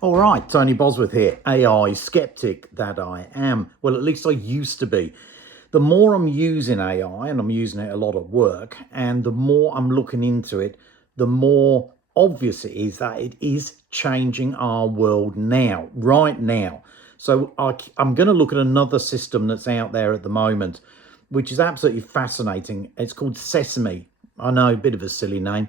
All right, Tony Bosworth here, AI skeptic that I am. Well, at least I used to be. The more I'm using AI, and I'm using it a lot at work, and the more I'm looking into it, the more obvious it is that it is changing our world now, right now. So I'm going to look at another system that's out there at the moment, which is absolutely fascinating. It's called Sesame. I know, a bit of a silly name,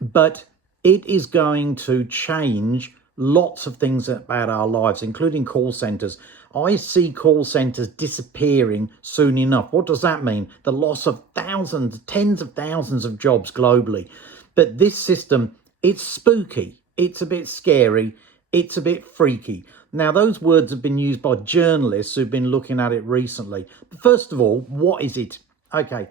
but it is going to change lots of things about our lives, including call centers. I see call centers disappearing soon enough. What does that mean? The loss of thousands, tens of thousands of jobs globally. But this system, it's spooky. It's a bit scary. It's a bit freaky. Now, those words have been used by journalists who've been looking at it recently. First of all, what is it? Okay.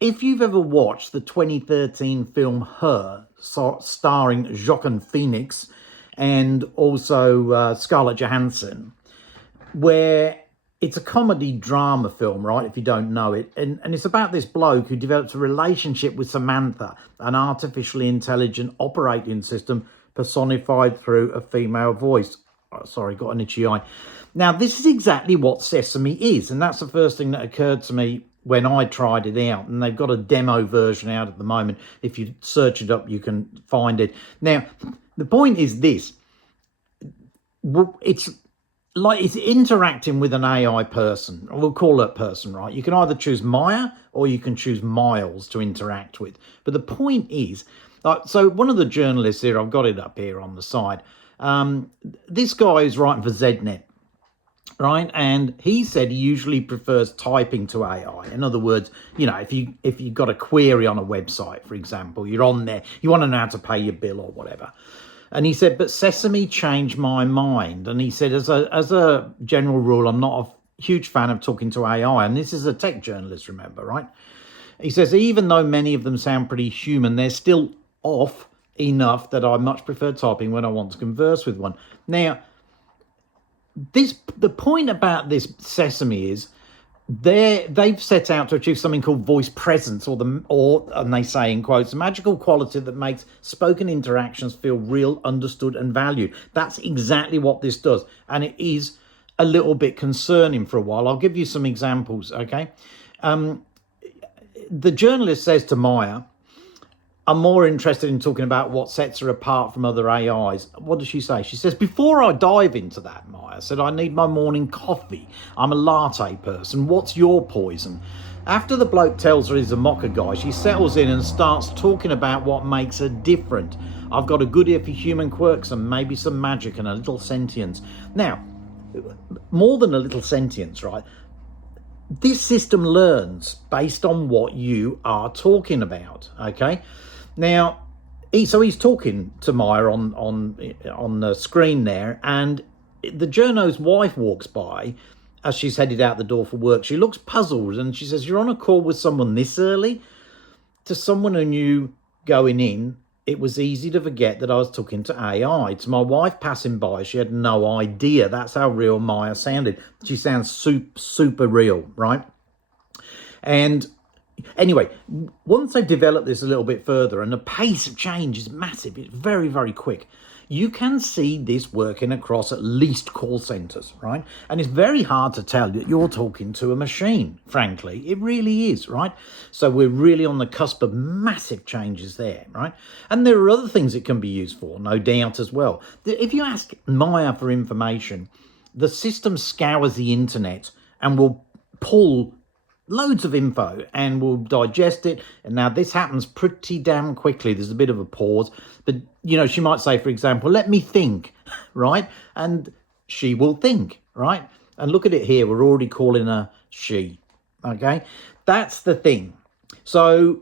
If you've ever watched the 2013 film Her, starring Joaquin Phoenix and also Scarlett Johansson, where it's a comedy drama film, right, if you don't know it, and it's about this bloke who develops a relationship with Samantha, an artificially intelligent operating system personified through a female voice. Oh, sorry, got an itchy eye. Now, this is exactly what Sesame is, and that's the first thing that occurred to me when I tried it out, and they've got a demo version out at the moment. If you search it up, you can find it. Now, the point is this. It's like it's interacting with an AI person. We'll call it person, right? You can either choose Maya or you can choose Miles to interact with. But the point is, so one of the journalists here, I've got it up here on the side. This guy is writing for ZNet, right? And he said he usually prefers typing to AI. In other words, you know, if you've got a query on a website, for example, you're on there, you want to know how to pay your bill or whatever. And he said, but Sesame changed my mind. And he said, as a general rule, I'm not a huge fan of talking to AI. And this is a tech journalist, remember, right? He says, even though many of them sound pretty human, they're still off enough that I much prefer typing when I want to converse with one. Now, the point about this Sesame is they've set out to achieve something called voice presence, and they say in quotes, a magical quality that makes spoken interactions feel real, understood, and valued. That's exactly what this does, and it is a little bit concerning for a while. I'll give you some examples. Okay, the journalist says to Maya, I'm more interested in talking about what sets her apart from other AIs. What does she say? She says, before I dive into that, Maya said, I need my morning coffee. I'm a latte person. What's your poison? After the bloke tells her he's a mocker guy, she settles in and starts talking about what makes her different. I've got a good ear for human quirks and maybe some magic and a little sentience. Now, more than a little sentience, right? This system learns based on what you are talking about, okay? Now, he's talking to Maya on the screen there, and the journo's wife walks by as she's headed out the door for work. She looks puzzled, and she says, you're on a call with someone this early? To someone who knew going in, it was easy to forget that I was talking to AI. To my wife passing by, she had no idea. That's how real Maya sounded. She sounds super real, right? And anyway, once they develop this a little bit further, and the pace of change is massive, it's very, very quick, you can see this working across at least call centers, right? And it's very hard to tell that you're talking to a machine, frankly. It really is, right? So we're really on the cusp of massive changes there, right? And there are other things it can be used for, no doubt, as well. If you ask Maya for information, the system scours the internet and will pull loads of info and will digest it. And now this happens pretty damn quickly. There's a bit of a pause, but you know, she might say, for example, let me think, right? And she will think, right? And look at it here. We're already calling her she, okay? That's the thing. So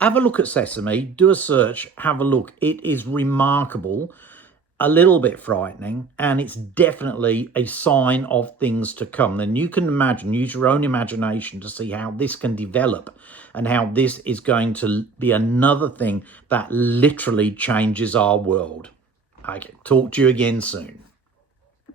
have a look at Sesame, do a search, have a look. It is remarkable, a little bit frightening, and it's definitely a sign of things to come. Then you can imagine, use your own imagination to see how this can develop and how this is going to be another thing that literally changes our world. Okay, talk to you again soon.